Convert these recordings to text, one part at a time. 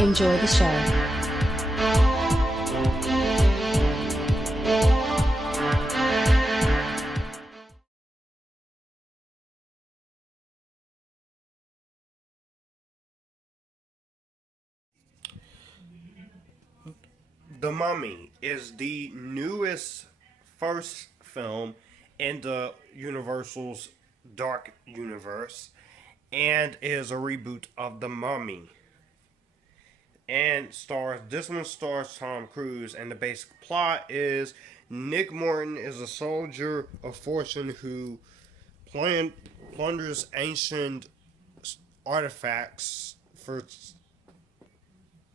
Enjoy the show. The Mummy is the newest first film in the Universal's Dark Universe and is a reboot of The Mummy. And this one stars Tom Cruise, and the basic plot is Nick Morton is a soldier of fortune who plunders ancient artifacts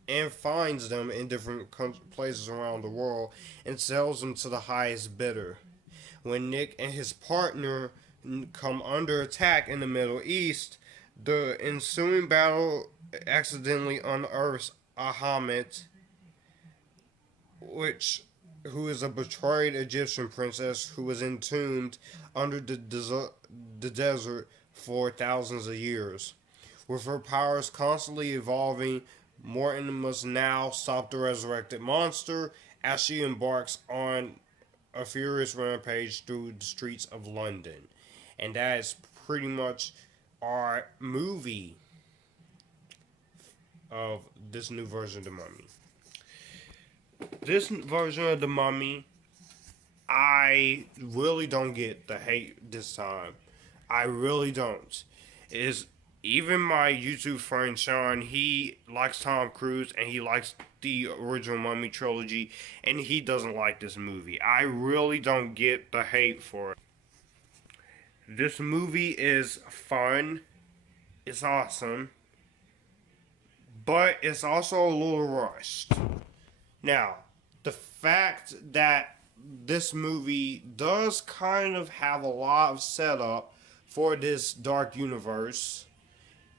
and finds them in different places around the world and sells them to the highest bidder. When Nick and his partner come under attack in the Middle East, the ensuing battle accidentally unearths Ahmed, who is a betrayed Egyptian princess who was entombed under the desert for thousands of years. With her powers constantly evolving, Morton must now stop the resurrected monster as she embarks on a furious rampage through the streets of London. And that is pretty much our movie of this new version of The Mummy. This version of The Mummy, I really don't get the hate this time. I really don't. Even my YouTube friend Sean, he likes Tom Cruise and he likes the original Mummy trilogy, and he doesn't like this movie. I really don't get the hate for it. This movie is fun. It's awesome. But it's also a little rushed. Now, the fact that this movie does kind of have a lot of setup for this dark universe,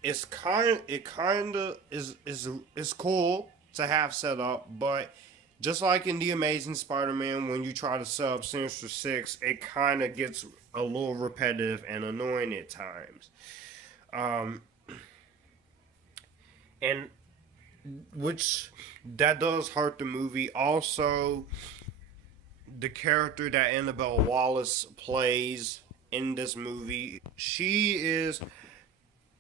it's cool to have set up, but just like in The Amazing Spider-Man, when you try to set up Sinister Six, it kind of gets a little repetitive and annoying at times. And which that does hurt the movie. Also, the character that Annabelle Wallis plays in this movie, she is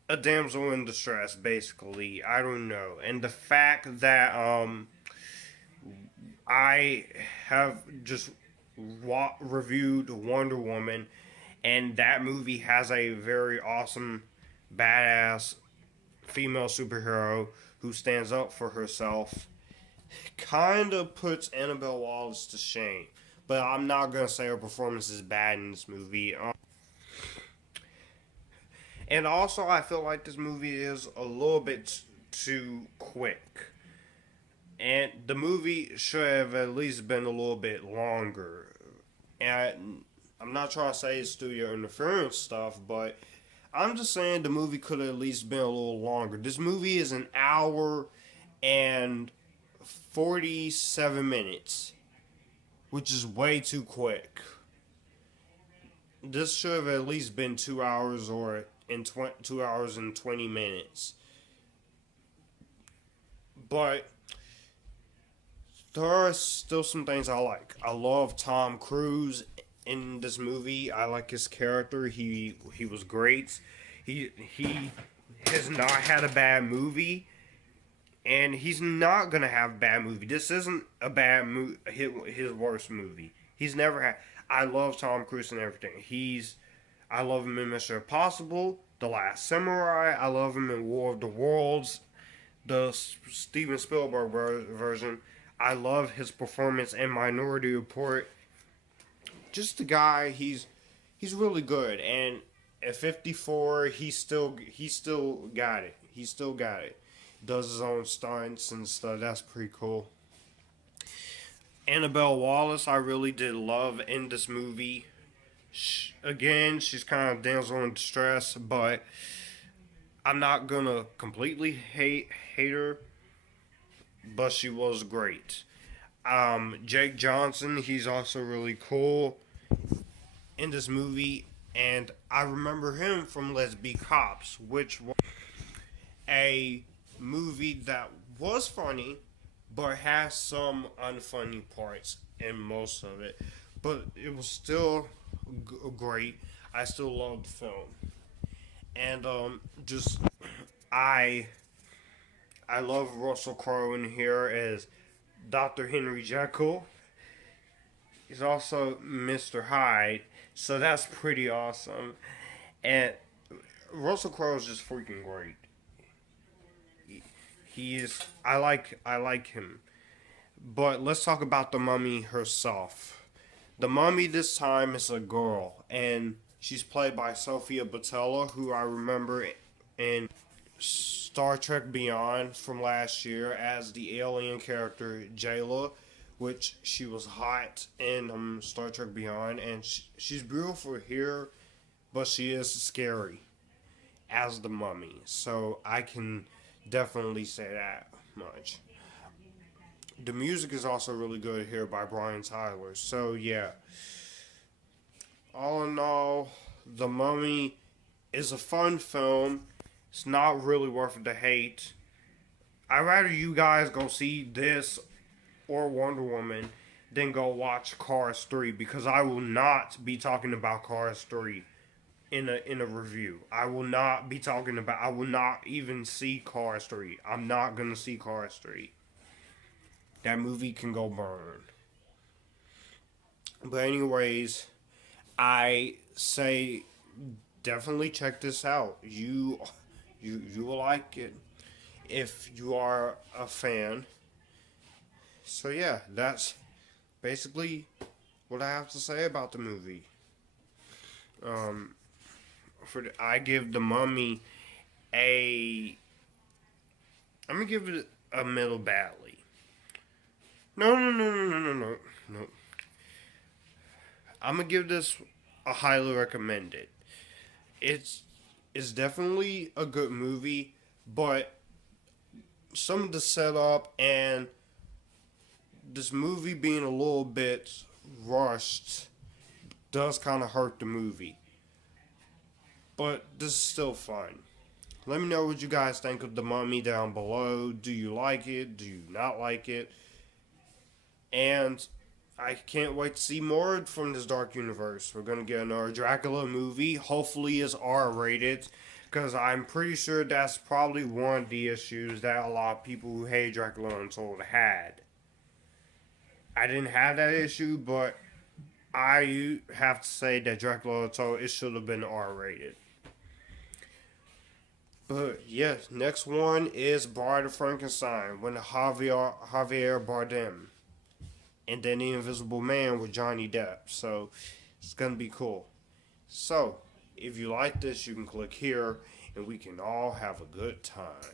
a damsel in distress, basically. I don't know. And the fact that I have just reviewed Wonder Woman, and that movie has a very awesome, badass female superhero who stands up for herself, kind of puts Annabelle Wallis to shame. But I'm not going to say her performance is bad in this movie. And also, I feel like this movie is a little bit too quick. And the movie should have at least been a little bit longer. And I'm not trying to say it's studio interference stuff, but I'm just saying the movie could have at least been a little longer. This movie is an hour and 47 minutes, which is way too quick. This should have at least been 2 hours or 2 hours and 20 minutes. But there are still some things I like. I love Tom Cruise in this movie. I like his character. He was great. He has not had a bad movie, and he's not gonna have a bad movie. This isn't a bad movie. His worst movie. He's never had. I love Tom Cruise and everything. I love him in Mission Impossible, The Last Samurai. I love him in War of the Worlds, the Steven Spielberg version. I love his performance in Minority Report. Just the guy, he's really good, and at 54, he still got it. He still got it. Does his own stunts and stuff. That's pretty cool. Annabelle Wallis, I really did love in this movie. Again, she's kind of damsel in distress, but I'm not gonna completely hate her. But she was great. Jake Johnson, he's also really cool in this movie, and I remember him from Let's Be Cops, which was a movie that was funny, but has some unfunny parts in most of it. But it was still great. I still loved the film, and just I I love Russell Crowe in here as Dr. Henry Jekyll. He's also Mr. Hyde, so that's pretty awesome. And Russell Crowe is just freaking great. He is. I like him. But let's talk about the mummy herself. The mummy this time is a girl, and she's played by Sofia Boutella, who I remember in Star Trek Beyond from last year as the alien character Jayla, which she was hot in Star Trek Beyond, and she's beautiful here, but she is scary as the mummy. So I can definitely say that much. The music is also really good here by Brian Tyler. So yeah, all in all, The Mummy is a fun film. It's not really worth it to hate. I'd rather you guys go see this or Wonder Woman than go watch Cars 3, because I will not be talking about Cars 3 in a review. I will not be talking about, I will not even see Cars 3. I'm not going to see Cars 3. That movie can go burn. But anyways, I say definitely check this out. You will like it if you are a fan. So yeah, that's basically what I have to say about the movie. I give The Mummy I'm gonna give it a middle badly. No. I'm gonna give this a highly recommended. It's definitely a good movie, but some of the setup and this movie being a little bit rushed does kind of hurt the movie. But this is still fun. Let me know what you guys think of The Mummy down below. Do you like it? Do you not like it? And I can't wait to see more from this dark universe. We're going to get another Dracula movie. Hopefully it's R-rated, because I'm pretty sure that's probably one of the issues that a lot of people who hate Dracula Untold had. I didn't have that issue, but I have to say that Dracula Untold, it should have been R-rated. But yes, next one is Bride of Frankenstein with Javier Bardem. And then The Invisible Man with Johnny Depp. So, it's going to be cool. So, if you like this, you can click here, and we can all have a good time.